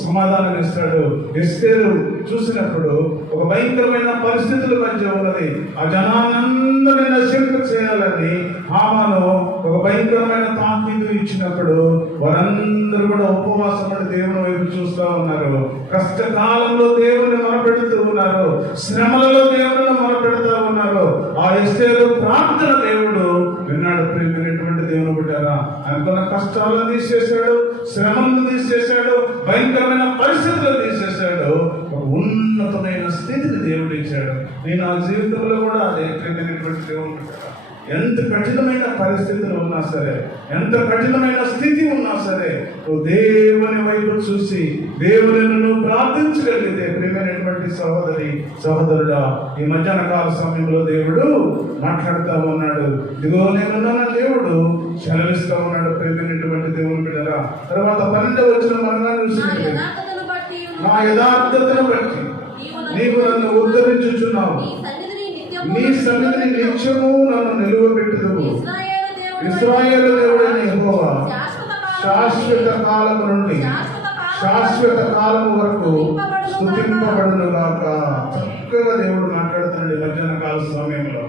సమాధానం ఇస్తాడు. ఎస్తేరు చూసినప్పుడు ఒక భయంకరమైన పరిస్థితుల మధ్య ఉన్నది. ఆ జనానందరినీ నశింప చేయాలని హామాను ఒక భయంకరమైన తాకీదు ఇచ్చినప్పుడు వారందరూ కూడా ఉపవాసం పడి దేవుని వైపు చూస్తూ ఉన్నారు. కష్టకాలంలో దేవుని మొరపెడుతూ ఉన్నారు, శ్రమలలో దేవుని మొరపెడుతూ ఉన్నారు. ఆ ఎస్తేరు ప్రార్థన దేవుడు విన్నాడు. ప్రియమైనటువంటి దేవుని బిడ్డరా, అనుకున్న కష్టాలను తీసేశాడు, శ్రమలను తీసేశాడు, భయంకరమైన పరిస్థితులను తీసేశాడు. ఒక ఉన్నతమైన స్థితిని దేవుడు ఇచ్చాడు. నేను ఆ జీవితంలో కూడా అదే ప్రియమైనటువంటి దేవుని బిడ్డరా, ఎంత కఠినమైన పరిస్థితులు ఉన్నా సరే, ఎంత కఠినమైన స్థితి ఉన్నా సరే, నువ్వు దేవుని వైపు చూసి దేవుని నువ్వు ప్రార్థించగలిగితే, ప్రియమైనటువంటి సహోదరి సహోదరుడా, ఈ మధ్యాహ్న కాల సమయంలో దేవుడు మాట్లాడుతూ ఉన్నాడు. ఇదిగో నేనున్నాను దేవుడు సెలవిస్తూ ఉన్నాడు. ప్రియమైనటువంటి దేవుని బిడ్డరా, తర్వాత 12వ వచనం అనగా చూసి, నా యథార్థతను బట్టి నీవు నన్ను ఉద్ధరించుచున్నావు, నీ సన్నిధిని నిత్యము నన్ను నిలువబెట్టుదువు. ఇశ్రాయేలు దేవుడైన యెహోవా శాశ్వత కాలము నుండి శాశ్వత కాలము వరకు స్తుతింపబడును గాక. చక్కగా దేవుడు మాట్లాడుతున్నాడు. మధ్యాహ్న కాల సమయంలో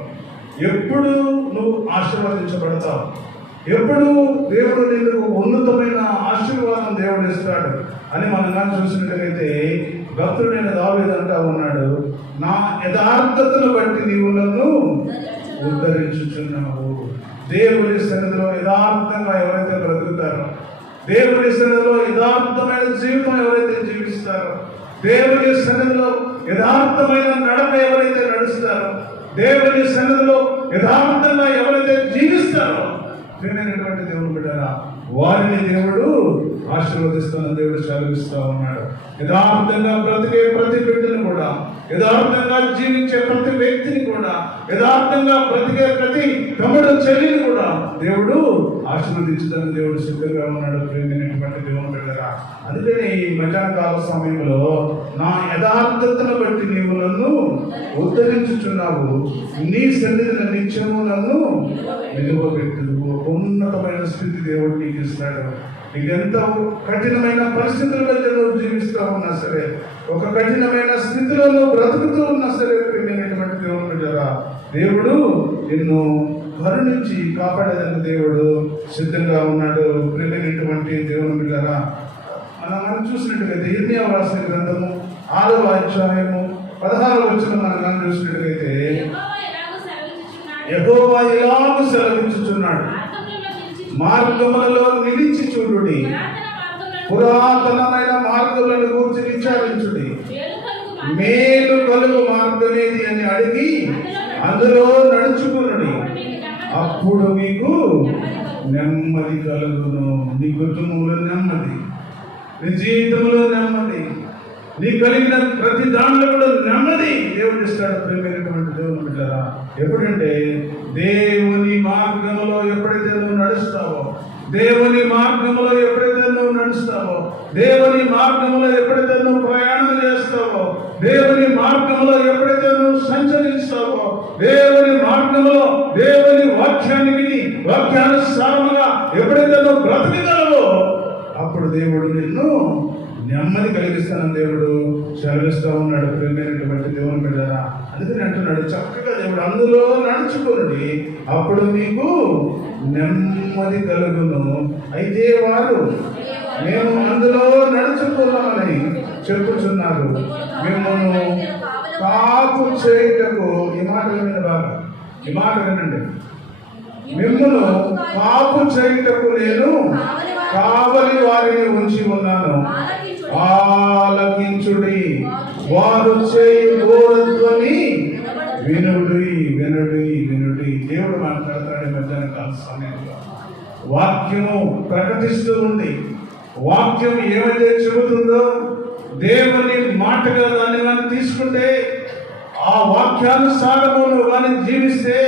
ఎప్పుడు నువ్వు ఆశీర్వదించబడతావు, ఎప్పుడు దేవుడు నీకు ఉన్నతమైన ఆశీర్వాదం దేవుడు ఇస్తాడు అని మనం చూసినట్లయితే, భక్తుడైన దావీదు అంటా ఉన్నాడు, నా యథార్థతను బట్టి నీవు నన్ను ఉద్ధరించుచున్నావు. దేవుని సన్నిధిలో యథార్థంగా ఎవరైతే బ్రతుకుతారో, దేవుని సన్నిధిలో యథార్థమైన జీవితం ఎవరైతే జీవిస్తారో, దేవుని సన్నిధిలో యథార్థమైన నడక ఎవరైతే నడుస్తారో, దేవుని సన్నిధిలో యథార్థంగా ఎవరైతే జీవిస్తారో, ప్రియమైనటువంటి దేవుని బిడ్డరా, వారిని దేవుడు ఆశీర్వదిస్తున్న దేవుడు సెలవిస్తూ ఉన్నాడు. యథార్థంగా బ్రతికే ప్రతి బిడ్డను కూడా, యథార్థంగా జీవించే ప్రతి వ్యక్తిని కూడా, యథార్థంగా బ్రతికే ప్రతి తమ్ముడు చెల్లిని కూడా దేవుడు ఆశీర్వదించడానికి దేవుడు సిద్ధంగా ఉన్నాడు. ప్రియమైనటువంటి దేవుని బిడ్డరా, అందుకని ఈ మధ్యాహ్నకాల సమయంలో నా యథార్థతను బట్టి నీవు నన్ను ఉద్ధరించుచున్నావు, నీ సన్నిధిని నిత్యము నన్ను నిలువబెట్టు. ఉన్నతమైన స్థితి దేవుడు నీకు ఇస్తాడు. నీకెంత కఠినమైన పరిస్థితుల మధ్య నువ్వు జీవిస్తూ ఉన్నా సరే, ఒక కఠినమైన స్థితిలో నువ్వు బ్రతుకుతూ ఉన్నా సరే, ప్రియమైనటువంటి దేవుని బిడ్డరా, దేవుడు నిన్ను కరుణించి కాపాడేందుకు దేవుడు సిద్ధంగా ఉన్నాడు. ప్రియమైనటువంటి దేవుని బిడ్డరా, మనం చూసినట్టుగైతే ఇర్మియా రాసిన గ్రంథము 6వ అధ్యాయము 16వ వచనం మనం చూసినట్టుగైతే, యెహోవా ఇలాగ సెలవిచ్చుచున్నాడు, మార్గములలో నిలిచి చూడుడి, పురాతనమైన మార్గములను గురించి విచారించుడి, మేలు కలుగు మార్గమేది అని అడిగి అందులో నడుచుకునుడి, అప్పుడు మీకు నెమ్మది కలుగును. నీ కుటుంబంలో నెమ్మది, నీ జీవితంలో నెమ్మది, నీ కలిగిన ప్రతి దాంట్లో కూడా నెమ్మది దేవుడు ఇస్తాడు. ప్రియమైనటువంటి దేవుని బిడ్డరా, ఎప్పుడంటే దేవుని మార్గంలో ఎప్పుడైతే నువ్వు నడుస్తావో, దేవుని మార్గంలో ఎప్పుడైతే నువ్వు నడుస్తావో, దేవుని మార్గంలో ఎప్పుడైతే నువ్వు ప్రయాణం చేస్తావో, దేవుని మార్గంలో ఎప్పుడైతే నువ్వు సంచరిస్తావో, దేవుని మార్గంలో దేవుని వాక్యానికి వాక్యానుసారముగా ఎప్పుడైతే నువ్వు బ్రతకగలవో, అప్పుడు దేవుడు నిన్ను నెమ్మది కలిగిస్తానని దేవుడు సెలవిస్తూ ఉన్నాడు. ప్రియమైనటువంటి దేవుని బిడ్డరా, అందుకని అంటున్నాడు చక్కగా దేవుడు, అందులో నడుచుకోండి, అప్పుడు మీకు నెమ్మది కలుగును. అయితే వారు మేము అందులో నడుచుకున్నామని చెప్పుచున్నారు. మిమ్మల్ని కాపు చేయుటకు, ఈ మాట వినండి బాగా, ఈ మాట వినండి, మిమ్మల్ని కాపు చేయుటకు నేను కావలి వారిని ఉంచి ఉన్నాను, ఆలకించుడి, వారు చేయబోరని వినుడి వినుడి వినుడి. దేవుడు మాట్లాడతాడు మధ్యాహ్న కాల సమయంలో. వాక్యము ప్రకటిస్తూ ఉంది. వాక్యం ఏమైతే చెబుతుందో దేవుని మాటగా దాన్ని మనం తీసుకుంటే, ఆ వాక్యానుసారమును కానీ జీవిస్తే,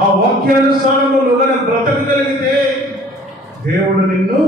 ఆ వాక్యానుసారమును కానీ బ్రతకగలిగితే దేవుడు నిన్ను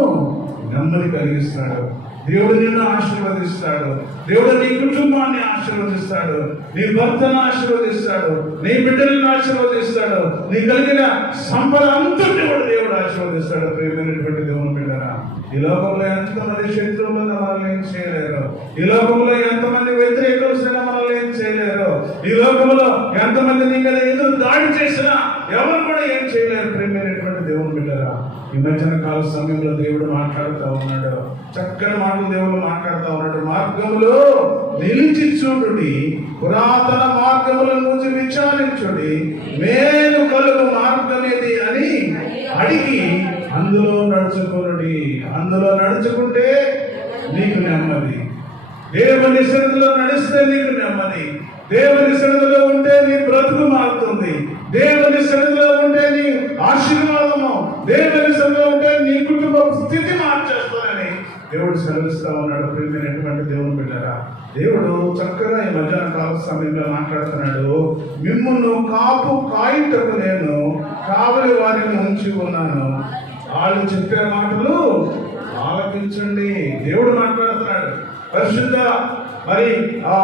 నెమ్మది కలిగిస్తాడు. దేవుడు నిన్ను ఆశీర్వదిస్తాడు. దేవుడు నీ కుటుంబాన్ని ఆశీర్వదిస్తాడు, నీ భర్తను ఆశీర్వదిస్తాడు, నీ బిడ్డలను ఆశీర్వదిస్తాడు, నీ కలిగిన సంపద అంతటి కూడా దేవుడు ఆశీర్వదిస్తాడు. ప్రియమైనటువంటి దేవుని బిడ్డరా, ఈ లోకంలో ఎంతమంది శత్రువులు మనల్ని ఏం చేయలేరు, ఈ లోకంలో ఎంతమంది వ్యతిరేకులు మనల్ని ఏం చేయలేరు, ఈ లోకంలో ఎంతమంది నీ మీద ఎదురు దాడి చేసినా ఎవరు కూడా ఏం చేయలేరు. ప్రియమైనటువంటి దేవుని బిడ్డరా, ఈ మధ్యాహ్న కాల సమయంలో దేవుడు మాట్లాడుతూ ఉన్నాడు, చక్కని మాటలు దేవుడు మాట్లాడుతూ ఉన్నాడు. మార్గములో నిలిచి చూడుడి, పురాతన మార్గముల నుంచి విచారించుడి, మేలు కలుగు మార్గమేది అని అడిగి అందులో నడుచుకునుడి. అందులో నడుచుకుంటే నీకు నెమ్మది. దేవుని సన్నిధిలో నడిస్తే నీకు నెమ్మది. దేవుని సన్నిధిలో ఉంటే నీ బ్రతుకు మారుతుంది. దేవుని సన్నిధిలో ఉంటే నీ ఆశీర్వాదము, దేవుని సన్నిధిలో ఉంటే నీ కుటుంబ స్థితి మార్చేస్తానని దేవుడు సెలవిస్తా ఉన్నాడు. ప్రియమైనటువంటి దేవుని బిడ్డరా, దేవుడు చక్కగా ఈ మధ్యాహ్న కాల సమయంలో మాట్లాడుతున్నాడు. మిమ్మును కాపు కాయుటకు నేను కావలి వారిని ఉంచి ఉన్నాను, వాళ్ళు చెప్పే మాటలు ఆలకించండి. దేవుడు మాట్లాడుతున్నాడు. పరిశుద్ధ మరి ఆ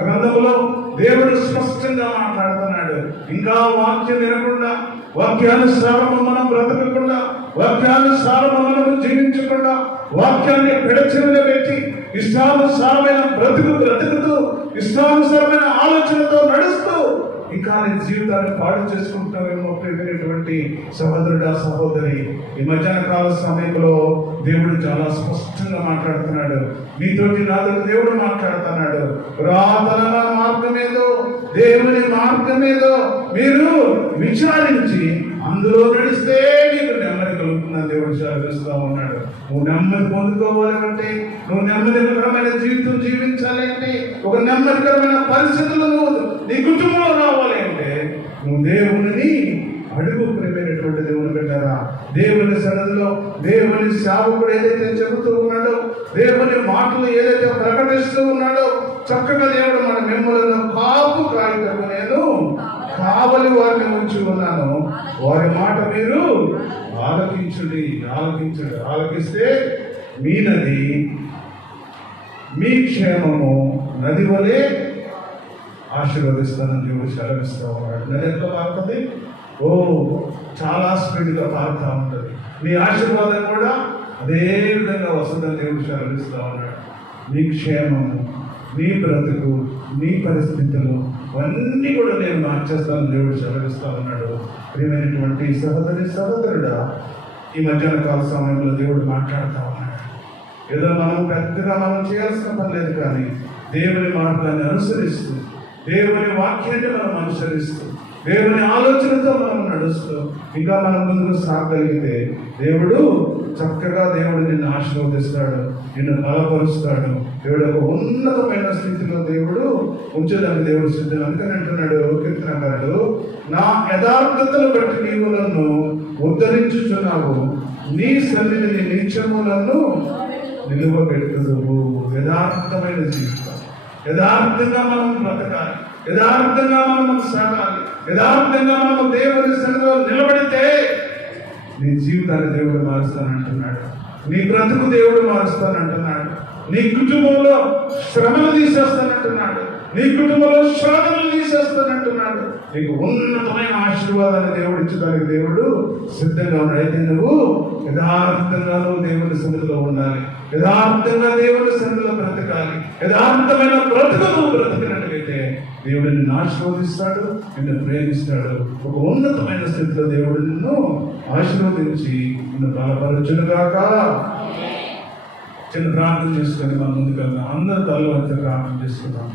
గ్రంథంలో దేవుడు స్పష్టంగా మాట్లాడుతున్నాడు. ఇంకా వాక్యం వినకుండా, వాక్యానుసారము మనం బ్రతకకుండా, వాక్యానుసారము మనం జీవించకుండా, వాక్యాన్ని పెడచెవిలో పెట్టి ఇష్టానుసారమైన బ్రతుకుతూ ఇష్టానుసారమైన ఆలోచనతో నడుస్తూ ఇంకా నీ జీవితాన్ని పాడు చేసుకుంటావేమో. ప్రియమైనటువంటి సహోదరుడా, సహోదరి, ఈ మధ్యాహ్న కాల సమయంలో దేవుడు చాలా స్పష్టంగా మాట్లాడుతున్నాడు. మీతోటి నాతో దేవుడు మాట్లాడుతున్నాడు. పురాతన మార్గమేదో, దేవుని మార్గమేదో మీరు విచారించి అందులో నడిస్తే నీకు నెమ్మది కలుగుతుందని దేవుడు సెలవిస్తూ ఉన్నాడు. నువ్వు నెమ్మది పొందుకోవాలంటే, నువ్వు నెమ్మదికరమైన జీవితం జీవించాలి అంటే, ఒక నెమ్మదికరమైన పరిస్థితులు నువ్వు నీ కుటుంబంలో రావాలి అంటే, నువ్వు దేవుని అడుగు ప్రియమైనటువంటి దేవుని బిడ్డలారా. దేవుని సన్నిధిలో దేవుని సేవకుడు ఏదైతే చెబుతూ ఉన్నాడో, దేవుని మాటలు ఏదైతే ప్రకటిస్తూ ఉన్నాడో, చక్కగా దేవుడు మన మిమ్మల్ని కాపు కాయటకు నేను కావలి వారిని ఉంచి ఉన్నాను, వారి మాట మీరు ఆలకించుడి. ఆలకిస్తే మీ నది, మీ క్షేమము నది వలె ఆశీర్వదిస్తానని దేవుడు సెలవిస్తూ ఉన్నాడు. నది ఎట్లా పారుతుంది? చాలా స్పీడ్గా పారుతూ ఉంటుంది. నీ ఆశీర్వాదం కూడా అదే విధంగా వస్తుందని దేవుడు సెలవిస్తూ ఉన్నాడు. నీ క్షేమము, నీ బ్రతుకు, నీ పరిస్థితులు అవన్నీ కూడా నేను మార్చేస్తానని దేవుడు సెలవిస్తూ ఉన్నాడు. ప్రియమైనటువంటి సహోదరుడా, ఈ మధ్యాహ్న కాల సమయంలో దేవుడు మాట్లాడుతూ ఉన్నాడు. ఏదో మనం పెద్దగా చేయాల్సిన పని లేదు, కానీ దేవుని మాటలను అనుసరిస్తూ, దేవుని వాక్యాన్ని మనం అనుసరిస్తూ, దేవుని ఆలోచనతో మనం నడుస్తూ ఇంకా మనం ముందుకు సాగలిగితే దేవుడు చక్కగా నిన్ను ఆశీర్వదిస్తాడు, నిన్ను బలపరుస్తాడు. దేవుడు ఒక ఉన్నతమైన స్థితిలో దేవుడు ఉంచడానికి దేవుడు సిద్ధం. అందుకని అంటున్నాడు కీర్తనకారుడు, నా యథార్థతను బట్టి నీవు నన్ను ఉద్ధరించుచున్నావు, నీ సన్నిధిని నిత్యములను నిలువబెట్టుదువు. యథార్థమైన జీవితం, యథార్థంగా మనం బ్రతకాలి, యథార్థంగా మనం సాగాలి, యథార్థంగా మనం దేవుని సన్నిధిలో నిలబడితే నీ జీవితాన్ని దేవుడు మారుస్తానంటున్నాడు, నీ బ్రతుకు దేవుడు మారుస్తానంటున్నాడు, నీ కుటుంబంలో శ్రమలు తీసేస్తానంటున్నాడు, నీ కుటుంబంలో శోధనలు తీసేస్తానంటున్నాడు. నీకు ఉన్నతమైన ఆశీర్వాదాన్ని దేవుడు ఇచ్చడానికి దేవుడు సిద్ధంగా ఉన్నాడు. అయితే నువ్వు యథార్థంగా దేవుని సన్నిధిలో ఉండాలి, యథార్థంగా దేవుని సన్నిధిలో బ్రతకాలి. యథార్థమైన బ్రతుకు నువ్వు బ్రతికినట్లయితే దేవుడు నిన్ను ఆశీర్వదిస్తాడు, నిన్ను ప్రేమిస్తాడు. ఒక ఉన్నతమైన స్థితిలో దేవుడు నిన్ను ఆశీర్వదించి నిన్ను బలపరచునుగాక. చిన్న ప్రార్థన చేసుకొని మనం ముందుకెళ్దాం. అందరూ తలలో ప్రార్థన చేసుకుందాం.